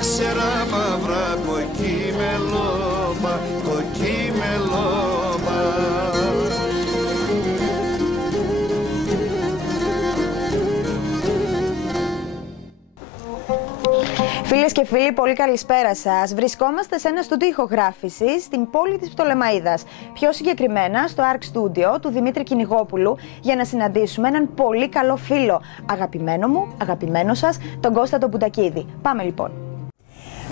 ξερά μαύρα κοκκίμελόμπα, κοκκίμελόμπα. Φίλες και φίλοι, πολύ καλησπέρα σας. Βρισκόμαστε σε ένα στούντιο ηχογράφησης στην πόλη της Πτολεμαΐδας. Πιο συγκεκριμένα στο Arc Studio του Δημήτρη Κυνηγόπουλου, για να συναντήσουμε έναν πολύ καλό φίλο. Αγαπημένο μου, αγαπημένο σας, τον Κώστα τον Πουτακίδη. Πάμε λοιπόν.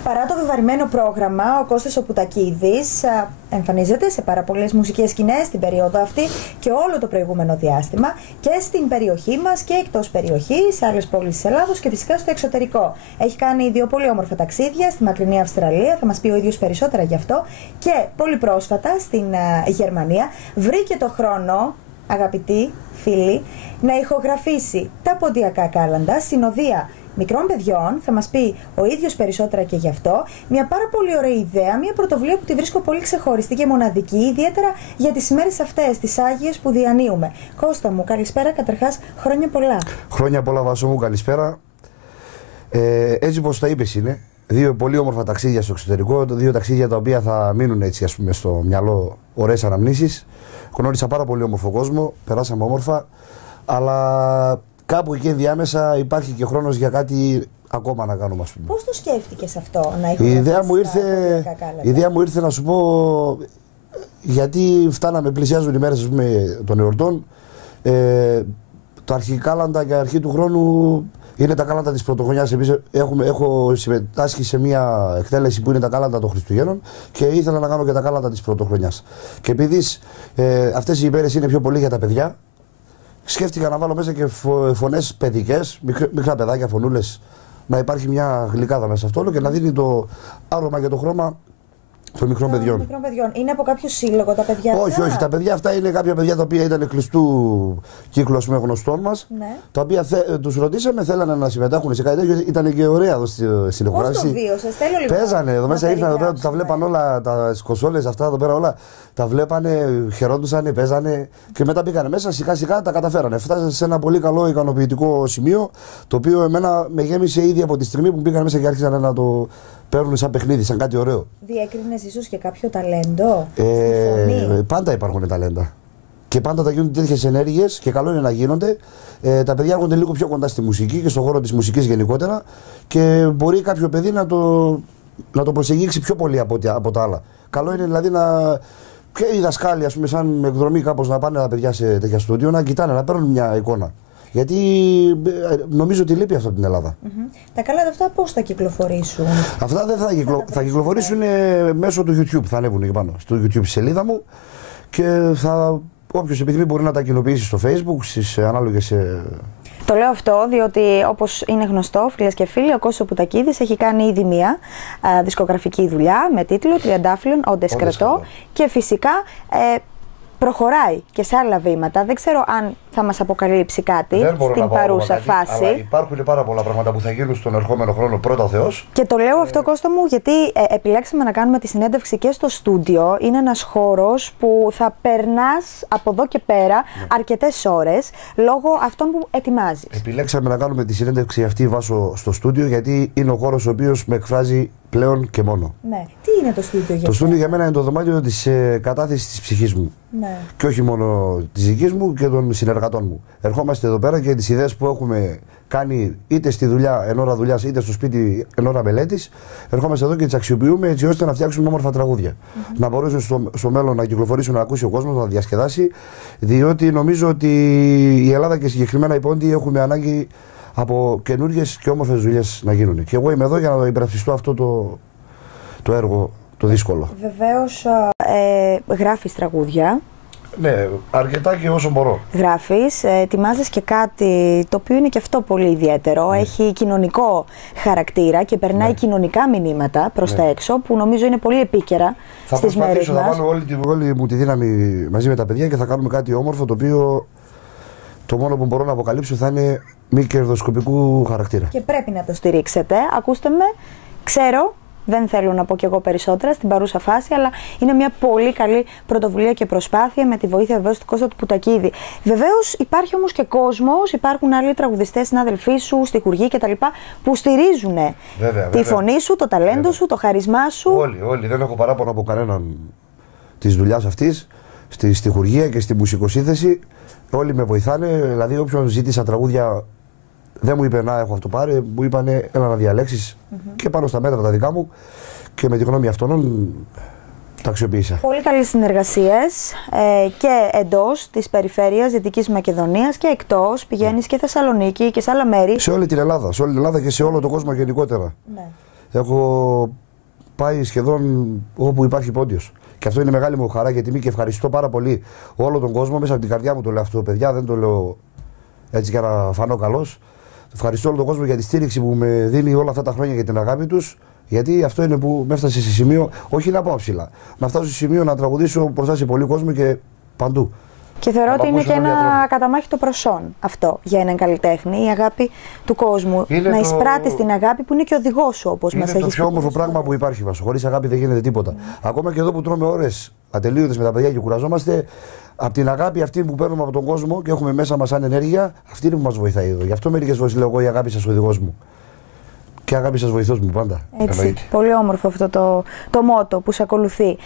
Παρά το βεβαρημένο πρόγραμμα, ο Κώστας ο Πουτακίδης εμφανίζεται σε πάρα πολλές μουσικές σκηνές την περίοδο αυτή και όλο το προηγούμενο διάστημα και στην περιοχή μας και εκτός περιοχής, σε άλλες πόλεις της Ελλάδος και φυσικά στο εξωτερικό. Έχει κάνει δύο πολύ όμορφα ταξίδια στη μακρινή Αυστραλία, θα μας πει ο ίδιος περισσότερα γι' αυτό, και πολύ πρόσφατα στην Γερμανία. Βρήκε το χρόνο, αγαπητοί φίλοι, να ηχογραφήσει τα ποντιακά κάλαντα, συνοδεία μικρών παιδιών, θα μας πει ο ίδιος περισσότερα και γι' αυτό. Μια πάρα πολύ ωραία ιδέα, μια πρωτοβουλία που τη βρίσκω πολύ ξεχωριστή και μοναδική, ιδιαίτερα για τις ημέρες αυτές, τις Άγιες που διανύουμε. Κώστα μου, καλησπέρα, καταρχάς, χρόνια πολλά. Χρόνια πολλά, Βάσο μου, καλησπέρα. Έτσι όπως τα είπες είναι, δύο πολύ όμορφα ταξίδια στο εξωτερικό, δύο ταξίδια τα οποία θα μείνουν έτσι, ας πούμε, στο μυαλό, ωραίες αναμνήσεις. Γνώρισα πάρα πολύ όμορφο κόσμο, περάσαμε όμορφα, αλλά κάπου εκεί ενδιάμεσα υπάρχει και χρόνος για κάτι ακόμα να κάνουμε, ας πούμε. Πώς το σκέφτηκες αυτό, να η ιδέα μου ήρθε να σου πω, γιατί πλησιάζουν οι μέρες, ας πούμε, των εορτών. Το αρχικάλαντα και αρχή του χρόνου είναι τα κάλαντα της Πρωτοχρονιάς. Επίσης έχω συμμετάσχει σε μια εκτέλεση που είναι τα κάλαντα των Χριστουγέννων και ήθελα να κάνω και τα κάλαντα της Πρωτοχρονιάς. Και επειδή αυτές οι ημέρες είναι πιο πολύ για τα παιδιά, σκέφτηκα να βάλω μέσα και φωνές παιδικές, μικρά παιδάκια, φωνούλες, να υπάρχει μια γλυκάδα μέσα αυτό όλο και να δίνει το άρωμα και το χρώμα των μικρών παιδιών. Είναι από κάποιο σύλλογο τα παιδιά αυτά? Όχι, τα παιδιά αυτά είναι κάποια παιδιά τα οποία ήταν κλειστού κύκλου με γνωστών μας. Ναι. Τα οποία τους ρωτήσαμε, θέλανε να συμμετάχουν σε κάτι τέτοιο. Ήταν και ωραία εδώ στην ηχογράφηση. Πώς το βίωσες, θέλω λίγο. Παίζανε εδώ μέσα, ήρθαν εδώ πέρα, τα βλέπαν όλα, τα κονσόλες αυτά εδώ πέρα όλα. Τα βλέπανε, χαιρόντουσαν, παίζανε και μετά μπήκανε μέσα, σιγά σιγά τα καταφέρανε. Φτάσανε σε ένα πολύ καλό ικανοποιητικό σημείο, το οποίο εμένα με γέμισε ήδη από τη στιγμή που μπήκαν μέσα και άρχισαν να το παίρνουν σαν παιχνίδι, σαν κάτι ωραίο. Διέκρινες ίσως και κάποιο ταλέντο στη φωνή? Πάντα υπάρχουν ταλέντα. Και πάντα θα γίνονται τέτοιες ενέργειες και καλό είναι να γίνονται. Τα παιδιά έρχονται λίγο πιο κοντά στη μουσική και στον χώρο της μουσικής γενικότερα και μπορεί κάποιο παιδί να το προσεγγίξει πιο πολύ από τα άλλα. Καλό είναι δηλαδή και οι δασκάλοι, ας πούμε, σαν εκδρομή κάπως να πάνε τα παιδιά σε τέτοια στούντιο, να κοιτάνε, να παίρνουν μια εικόνα. Γιατί νομίζω ότι λείπει αυτό από την Ελλάδα. Τα κάλαντα αυτά πώς θα κυκλοφορήσουν? Αυτά δεν θα κυκλοφορήσουν μέσω του YouTube, θα ανέβουν εκεί πάνω, στο YouTube σελίδα μου και όποιος επιθυμεί μπορεί να τα κοινοποιήσει στο Facebook, στις ανάλογες. Το λέω αυτό διότι, όπως είναι γνωστό, φίλες και φίλοι, ο Κώστας ο Πουτακίδης έχει κάνει ήδη μία δισκογραφική δουλειά με τίτλο «Τριαντάφυλλον, όντες κρατώ» και φυσικά προχωράει και σε άλλα βήματα. Δεν ξέρω αν θα μας αποκαλύψει κάτι στην παρούσα φάση. Αλλά υπάρχουν πάρα πολλά πράγματα που θα γίνουν στον ερχόμενο χρόνο, πρώτα ο Θεός. Και το λέω αυτό, Κώστα μου, γιατί επιλέξαμε να κάνουμε τη συνέντευξη και στο στούντιο. Είναι ένας χώρος που θα περνάς από εδώ και πέρα αρκετές ώρες λόγω αυτών που ετοιμάζεις. Επιλέξαμε να κάνουμε τη συνέντευξη αυτή Βάσο στο στούντιο, γιατί είναι ο χώρος ο οποίος με εκφράζει πλέον και μόνο. Ναι. Τι είναι το στούντιο για Το στούντιο για μένα είναι το δωμάτιο της κατάθεσης της ψυχής μου. Ναι. Και όχι μόνο της δικής μου και των συνεργατών μου. Ερχόμαστε εδώ πέρα και τις ιδέες που έχουμε κάνει είτε στη δουλειά εν ώρα δουλειάς είτε στο σπίτι εν ώρα μελέτης, ερχόμαστε εδώ και τις αξιοποιούμε έτσι ώστε να φτιάξουμε όμορφα τραγούδια. Να μπορέσουν στο μέλλον να κυκλοφορήσουν, να ακούσει ο κόσμος, να διασκεδάσει. Διότι νομίζω ότι η Ελλάδα και συγκεκριμένα οι Πόντιοι έχουμε ανάγκη από καινούργιες και όμορφες δουλειές να γίνουν. Και εγώ είμαι εδώ για να υπερασπιστώ αυτό το έργο, το δύσκολο. Βεβαίως γράφεις τραγούδια. Ναι, αρκετά και όσο μπορώ. Γράφεις, ετοιμάζεις και κάτι το οποίο είναι και αυτό πολύ ιδιαίτερο. Ναι. Έχει κοινωνικό χαρακτήρα και περνάει κοινωνικά μηνύματα προς τα έξω, που νομίζω είναι πολύ επίκαιρα στις μέρες μας. Θα βάλω όλη μου τη δύναμη μαζί με τα παιδιά και θα κάνουμε κάτι όμορφο, το οποίο το μόνο που μπορώ να αποκαλύψω θα είναι μη κερδοσκοπικού χαρακτήρα. Και πρέπει να το στηρίξετε. Ακούστε με, ξέρω Δεν θέλω να πω κι εγώ περισσότερα στην παρούσα φάση, αλλά είναι μια πολύ καλή πρωτοβουλία και προσπάθεια με τη βοήθεια βεβαίως του Κώστα του Πουτακίδη. Βεβαίως υπάρχει όμως και κόσμος, υπάρχουν άλλοι τραγουδιστές, συνάδελφοί σου, στιχουργοί κτλ. Που στηρίζουν τη φωνή σου, το ταλέντο σου, το χαρισμά σου. Όλοι. Δεν έχω παράπονο από κανέναν της δουλειάς αυτής, στη στιχουργία και στη μουσικοσύνθεση. Όλοι με βοηθάνε. Δηλαδή, όποιον ζήτησα τραγούδια δεν μου είπε να έχω αυτό πάρε, μου είπανε έλα να διαλέξεις και πάνω στα μέτρα τα δικά μου και με τη γνώμη αυτών τα αξιοποίησα. Πολύ καλές συνεργασίες και εντός της περιφέρειας Δυτικής Μακεδονίας και εκτός. Πηγαίνεις και Θεσσαλονίκη και σε άλλα μέρη. Σε όλη την Ελλάδα, και σε όλο τον κόσμο γενικότερα. Ναι. Έχω πάει σχεδόν όπου υπάρχει πόντιος. Και αυτό είναι μεγάλη μου χαρά και τιμή και ευχαριστώ πάρα πολύ όλο τον κόσμο. Μέσα από την καρδιά μου το λέω αυτό, παιδιά, δεν το λέω έτσι για να φανώ καλός. Ευχαριστώ όλο τον κόσμο για τη στήριξη που με δίνει όλα αυτά τα χρόνια για την αγάπη τους. Γιατί αυτό είναι που με έφτασε σε σημείο, όχι να πάω ψηλά, να φτάσω σε σημείο να τραγουδήσω μπροστά σε πολύ κόσμο και παντού. Και θεωρώ ότι είναι και ένα καταμάχητο προσόν αυτό για έναν καλλιτέχνη, η αγάπη του κόσμου. Είναι να εισπράττεις την αγάπη που είναι και ο οδηγός σου, όπως μας έχεις πει. Είναι το πιο όμορφο πράγμα που υπάρχει, Βάσο. Χωρίς αγάπη δεν γίνεται τίποτα. Ακόμα και εδώ που τρώμε ώρες ατελείωτες με τα παιδιά και κουραζόμαστε, από την αγάπη αυτή που παίρνουμε από τον κόσμο και έχουμε μέσα μας σαν ενέργεια, αυτή είναι που μας βοηθάει εδώ. Γι' αυτό μερικές φορές λέω εγώ η αγάπη σας ο οδηγός μου. Και αγάπη σας βοηθός μου πάντα. Έτσι, πολύ όμορφο αυτό το μότο που σε ακολουθεί.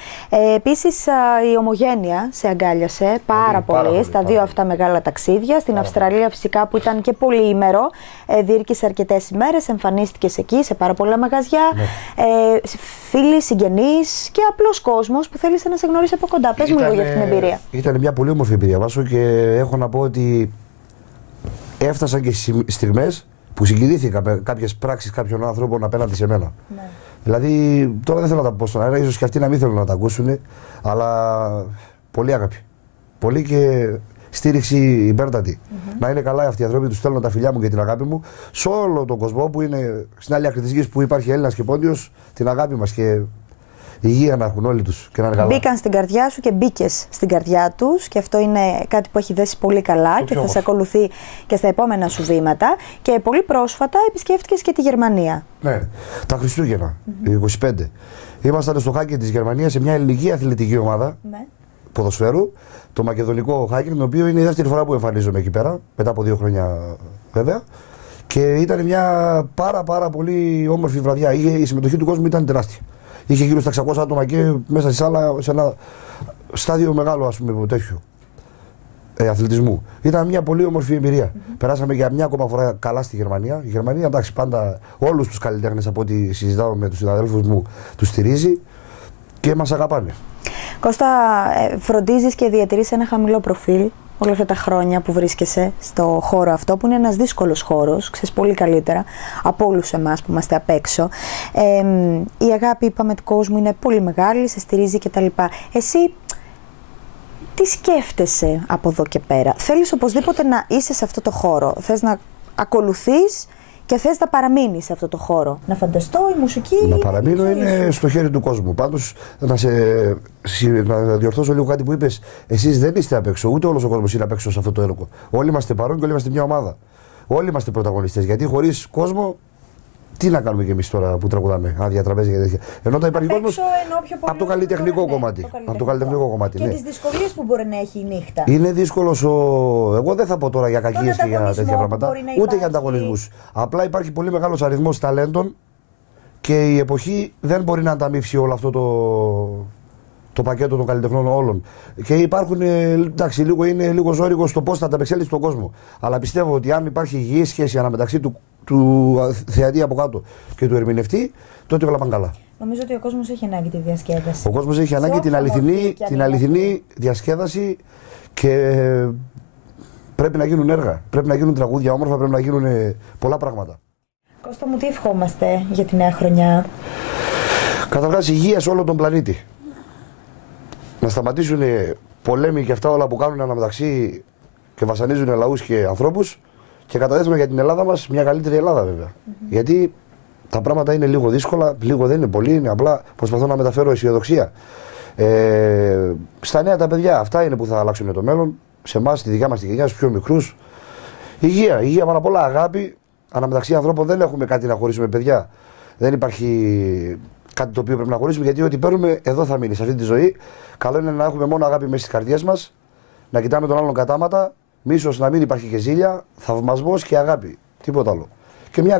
Επίσης η Ομογένεια σε αγκάλιασε πάρα πολύ στα δύο αυτά μεγάλα ταξίδια. Στην Αυστραλία φυσικά που ήταν και πολυήμερο, διήρκησε αρκετές ημέρες, εμφανίστηκες εκεί σε πάρα πολλά μαγαζιά. Φίλοι, συγγενείς και απλός κόσμος που θέλησε να σε γνωρίσει από κοντά. Πες μου λίγο για αυτήν την εμπειρία. Ήταν μια πολύ όμορφη εμπειρία, Βάσο, και έχω να πω ότι έφτασαν και στιγμές που συγκινήθηκα με κάποιες πράξεις κάποιων άνθρωπων απέναντι σε μένα. Ναι. Δηλαδή, τώρα δεν θέλω να τα πω στον αέρα, ίσως και αυτοί να μην θέλουν να τα ακούσουν, αλλά πολύ αγάπη. Πολύ και στήριξη υπέρτατη. Να είναι καλά αυτοί οι άνθρωποι, τους στέλνω τα φιλιά μου και την αγάπη μου. Σε όλο τον κόσμο που είναι στην άλλη άκρη της γης που υπάρχει Έλληνας και Πόντιος, την αγάπη μας και υγεία να έχουν όλοι τους και να είναι καλά. Μπήκαν στην καρδιά σου και μπήκες στην καρδιά τους και αυτό είναι κάτι που έχει δέσει πολύ καλά και θα σε ακολουθεί και στα επόμενα σου βήματα. Και πολύ πρόσφατα επισκέφτηκες και τη Γερμανία. Ναι, τα Χριστούγεννα, 25. Ήμασταν στο χάκερ της Γερμανίας σε μια ελληνική αθλητική ομάδα ποδοσφαίρου, το μακεδονικό χάκερ, το οποίο είναι η δεύτερη φορά που εμφανίζομαι εκεί πέρα, μετά από 2 χρόνια βέβαια. Και ήταν μια πάρα πολύ όμορφη βραδιά. Η συμμετοχή του κόσμου ήταν τεράστια. Είχε γύρω στα 600 άτομα και μέσα στη σάλα, σε ένα στάδιο μεγάλο, ας πούμε, τέτοιο αθλητισμού. Ήταν μια πολύ όμορφη εμπειρία. Περάσαμε για μια ακόμα φορά καλά στη Γερμανία. Η Γερμανία, εντάξει, πάντα όλους τους καλλιτέχνες από ό,τι συζητάω με τους συναδέλφους μου, τους στηρίζει και μας αγαπάνε. Κώστα, φροντίζεις και διατηρείς ένα χαμηλό προφίλ όλα αυτά τα χρόνια που βρίσκεσαι στο χώρο αυτό, που είναι ένας δύσκολος χώρος, ξέρεις πολύ καλύτερα από όλους εμάς που είμαστε απ' έξω. Η αγάπη, είπαμε, του κόσμου είναι πολύ μεγάλη, σε στηρίζει κτλ. Εσύ τι σκέφτεσαι από εδώ και πέρα? Θέλεις οπωσδήποτε να είσαι σε αυτό το χώρο? Θες να ακολουθείς και θες να παραμείνεις σε αυτό το χώρο? Να φανταστώ η μουσική... Να παραμείνω είναι στο χέρι του κόσμου. Πάντως να διορθώσω λίγο κάτι που είπες. Εσείς δεν είστε απ' έξω, ούτε όλος ο κόσμος είναι απ' έξω σε αυτό το έργο. Όλοι είμαστε παρόν και όλοι είμαστε μια ομάδα. Όλοι είμαστε πρωταγωνιστές. Γιατί χωρίς κόσμο, τι να κάνουμε κι εμείς τώρα που τραγουδάμε, άδεια τραπέζια και τέτοια. Ενώ όταν υπάρχει κόσμος, από το καλλιτεχνικό κομμάτι. Από το καλλιτεχνικό κομμάτι. Και τις δυσκολίες που μπορεί να έχει η νύχτα. Είναι δύσκολος εγώ δεν θα πω τώρα για κακίες και για τέτοια πράγματα, ούτε για ανταγωνισμούς. Απλά υπάρχει πολύ μεγάλος αριθμός ταλέντων και η εποχή δεν μπορεί να ανταμείψει όλο αυτό το πακέτο των καλλιτεχνών όλων. Και υπάρχουν, εντάξει, είναι λίγο ζώρικο στο πώς θα ανταπεξέλθει στον κόσμο. Αλλά πιστεύω ότι αν υπάρχει υγιή σχέση αναμεταξύ του θεατή από κάτω και του ερμηνευτή, τότε όλα πάνε καλά. Νομίζω ότι ο κόσμος έχει ανάγκη τη διασκέδαση. Ο κόσμος έχει ανάγκη την αληθινή διασκέδαση και πρέπει να γίνουν έργα. Πρέπει να γίνουν τραγούδια όμορφα, πρέπει να γίνουν πολλά πράγματα. Κώστα μου, τι ευχόμαστε για τη νέα χρονιά? Καταρχάς, υγεία σε όλο τον πλανήτη. Να σταματήσουν πολέμοι και αυτά όλα που κάνουν αναμεταξύ και βασανίζουν λαούς και ανθρώπους. Και κατά δεύτερον, για την Ελλάδα μας, μια καλύτερη Ελλάδα βέβαια. Γιατί τα πράγματα είναι λίγο δύσκολα, λίγο δεν είναι πολύ, είναι απλά προσπαθώ να μεταφέρω αισιοδοξία. Στα νέα τα παιδιά, αυτά είναι που θα αλλάξουν το μέλλον. Σε εμάς, στη δικιά μας τη γενιά, στους πιο μικρούς. Υγεία πάνω απ' όλα, αγάπη. Αναμεταξύ ανθρώπων δεν έχουμε κάτι να χωρίσουμε, παιδιά. Δεν υπάρχει κάτι το οποίο πρέπει να χωρίσουμε, γιατί ό,τι παίρνουμε εδώ θα μείνει σε αυτή τη ζωή. Καλό είναι να έχουμε μόνο αγάπη μέσα στις καρδιές μας, να κοιτάμε τον άλλον κατάματα, μίσος να μην υπάρχει και ζήλια, θαυμασμός και αγάπη. Τίποτα άλλο. Και μια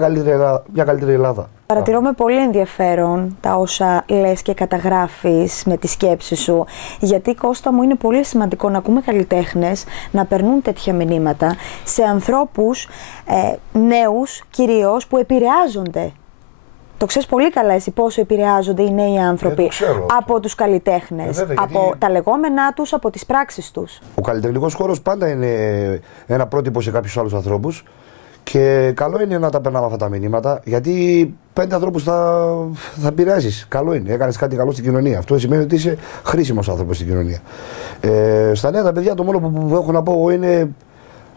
καλύτερη Ελλάδα. Παρατηρώ με πολύ ενδιαφέρον τα όσα λες και καταγράφεις με τη σκέψη σου, γιατί, Κώστα μου, είναι πολύ σημαντικό να ακούμε καλλιτέχνες να περνούν τέτοια μηνύματα σε ανθρώπους νέους κυρίως που επηρεάζονται. Το ξέρεις πολύ καλά εσύ πόσο επηρεάζονται οι νέοι άνθρωποι από τους καλλιτέχνες, από τα λεγόμενά τους, από τις πράξεις τους. Ο καλλιτεχνικός χώρος πάντα είναι ένα πρότυπο σε κάποιους άλλους ανθρώπους. Και καλό είναι να τα περνάμε αυτά τα μηνύματα, γιατί 5 ανθρώπους θα επηρεάσεις. Καλό είναι, έκανες κάτι καλό στην κοινωνία. Αυτό σημαίνει ότι είσαι χρήσιμος άνθρωπος στην κοινωνία. Στα νέα τα παιδιά, το μόνο που έχω να πω εγώ είναι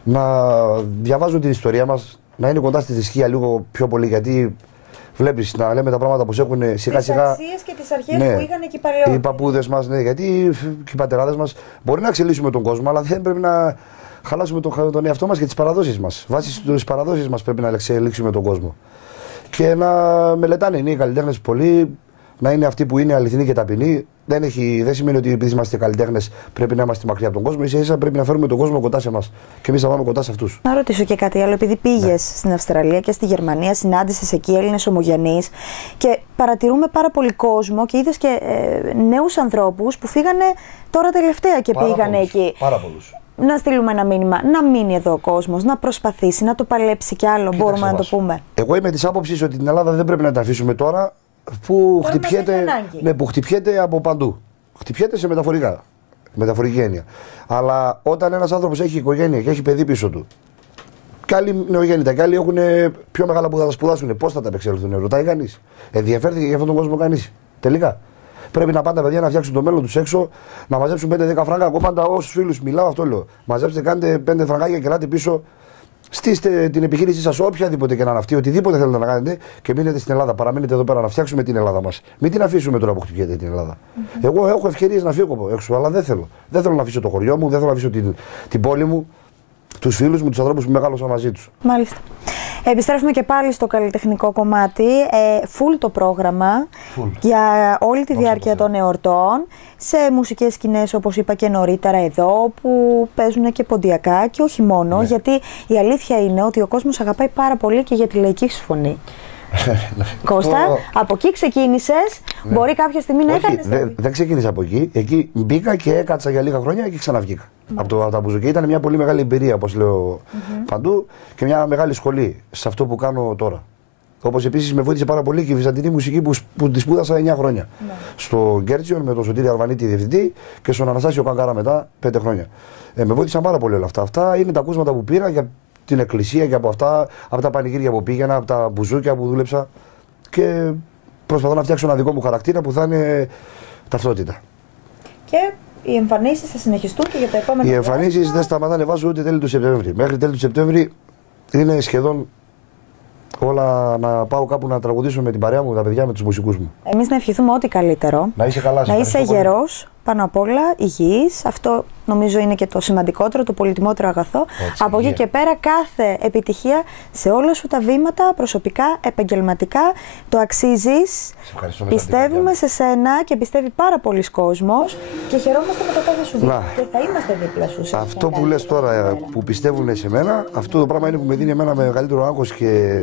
να διαβάζουν την ιστορία μας, να είναι κοντά στη θρησκεία λίγο πιο πολύ, γιατί βλέπεις να λέμε τα πράγματα πως έχουν σιγά σιγά. Τις αξίες και τις αρχές, ναι, που είχαν και οι παλαιότεροι. Οι παππούδες μας, ναι, γιατί και οι πατεράδες μας. Μπορεί να εξελίσσουμε τον κόσμο, αλλά δεν πρέπει να χαλάσουμε τον εαυτό μας και τις παραδόσεις μας. Βάσει στις παραδόσεις μας πρέπει να εξελίξουμε τον κόσμο. Και να μελετάνε οι νέοι καλλιτέχνες πολύ, να είναι αυτοί που είναι αληθινοί και ταπεινοί. Δεν σημαίνει ότι επειδή είμαστε καλλιτέχνες πρέπει να είμαστε μακριά από τον κόσμο. Ίσα-ίσα πρέπει να φέρουμε τον κόσμο κοντά σε εμάς. Και εμείς θα πάμε κοντά σε αυτούς. Να ρωτήσω και κάτι άλλο, επειδή πήγες στην Αυστραλία και στη Γερμανία, συνάντησες εκεί Έλληνες ομογενείς και παρατηρούμε πάρα πολύ κόσμο και είδες και νέους ανθρώπους που φύγανε τώρα τελευταία και πήγανε εκεί. Πάρα πολλούς. Να στείλουμε ένα μήνυμα, να μείνει εδώ ο κόσμος, να προσπαθήσει, να το παλέψει κι άλλο. Μπορούμε να το πούμε. Εγώ είμαι της άποψης ότι την Ελλάδα δεν πρέπει να την αφήσουμε τώρα που χτυπιέται από παντού. Χτυπιέται σε μεταφορική έννοια. Αλλά όταν ένας άνθρωπος έχει οικογένεια και έχει παιδί πίσω του, και άλλοι νεογέννητα, και άλλοι έχουν πιο μεγάλα που θα σπουδάσουν, πώς θα τα επεξέλθουν, ρωτάει κανείς. Ενδιαφέρθηκε για αυτόν τον κόσμο κανείς. Τελικά. Πρέπει να πάνε τα παιδιά να φτιάξουν το μέλλον τους έξω, να μαζέψουν 5-10 φραγκά. Εγώ πάντα όσους φίλους μιλάω, αυτό λέω. Μαζέψτε, κάντε 5 φραγκάκια και ελάτε πίσω. Στήστε την επιχείρησή σας, οποιαδήποτε και να είναι αυτή, οτιδήποτε θέλετε να κάνετε και μείνετε στην Ελλάδα. Παραμείνετε εδώ πέρα να φτιάξουμε την Ελλάδα μας. Μην την αφήσουμε τώρα που χτυπιέται την Ελλάδα. Εγώ έχω ευκαιρίες να φύγω έξω, αλλά δεν θέλω. Δεν θέλω να αφήσω το χωριό μου, δεν θέλω να αφήσω την πόλη μου, τους φίλους μου, τους ανθρώπους που μεγάλωσα μαζί τους. Μάλιστα. Επιστρέφουμε και πάλι στο καλλιτεχνικό κομμάτι. Full το πρόγραμμα για όλη τη διάρκεια των εορτών. Σε μουσικές σκηνές, όπως είπα και νωρίτερα εδώ, που παίζουν και ποντιακά και όχι μόνο. Ναι. Γιατί η αλήθεια είναι ότι ο κόσμος αγαπάει πάρα πολύ και για τη λαϊκή σου φωνή. Κώστα, από εκεί ξεκίνησες. Ναι. Μπορεί κάποια στιγμή να έκανες. Δεν ξεκίνησα από εκεί. Εκεί μπήκα και έκατσα για λίγα χρόνια και ξαναβγήκα. Από τα μπουζουκιά ήταν μια πολύ μεγάλη εμπειρία, όπως λέω παντού, και μια μεγάλη σχολή σε αυτό που κάνω τώρα. Όπως επίσης με βοήθησε πάρα πολύ και η βυζαντινή μουσική που τη σπούδασα 9 χρόνια. Ναι. Στο Γκέρτσιον με τον Σωτήρη Αρβανίτη διευθυντή και στον Αναστάσιο Καγκάρα μετά 5 χρόνια. Με βοήθησαν πάρα πολύ όλα αυτά. Αυτά είναι τα ακούσματα που πήρα για την εκκλησία και από αυτά, από τα πανηγύρια που πήγαινα, από τα μπουζούκια που δούλεψα. Και προσπαθώ να φτιάξω ένα δικό μου χαρακτήρα που θα είναι ταυτότητα. Και οι εμφανίσεις θα συνεχιστούν και για τα επόμενα χρόνια. Οι εμφανίσεις δεν σταματάνε, βάζω ούτε τέλη του Σεπτέμβρη. Μέχρι τέλη του Σεπτέμβρη είναι σχεδόν όλα να πάω κάπου να τραγουδήσω με την παρέα μου, τα παιδιά, με τους μουσικούς μου. Εμείς να ευχηθούμε ό,τι καλύτερο. Να είσαι καλά, να είσαι γερός, πάνω απ' όλα υγιής. Αυτό νομίζω είναι και το σημαντικότερο, το πολυτιμότερο αγαθό. Έτσι, από εκεί και πέρα, κάθε επιτυχία σε όλα σου τα βήματα, προσωπικά, επαγγελματικά. Το αξίζεις. Πιστεύουμε σε σένα και πιστεύει πάρα πολλοί κόσμος. Και χαιρόμαστε με το κάθε σου βήμα. Και θα είμαστε δίπλα σου. Αυτό που λες τώρα, που πιστεύουν σε μένα, αυτό το πράγμα είναι που με δίνει εμένα μεγαλύτερο άγχος και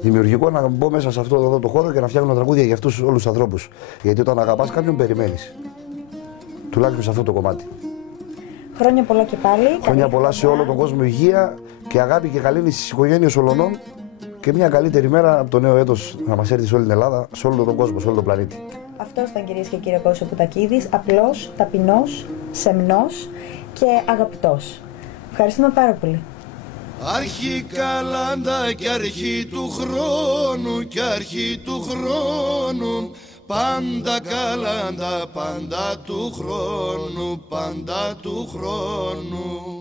δημιουργικό να μπω μέσα σε αυτό εδώ το χώρο και να φτιάχνω τραγούδια για αυτούς όλους τους ανθρώπους. Γιατί όταν αγαπάς κάποιον, περιμένεις. Τουλάχιστον σε αυτό το κομμάτι. Χρόνια πολλά και πάλι. Χρόνια πολλά σε όλο τον κόσμο, υγεία και αγάπη και καλήνη στις οικογένειες ολονών και μια καλύτερη μέρα από το νέο έτος να μας έρθει σε όλη την Ελλάδα, σε όλο τον κόσμο, σε όλο τον πλανήτη. Αυτός ήταν, κυρίες και κύριοι, Κώστας Πουτακίδης, απλός, ταπεινός, σεμνός και αγαπητός. Ευχαριστούμε πάρα πολύ. Αρχή καλάντα και αρχή του χρόνου και αρχή του χρόνου, πάντα καλάντα, πάντα του χρόνου, πάντα του χρόνου.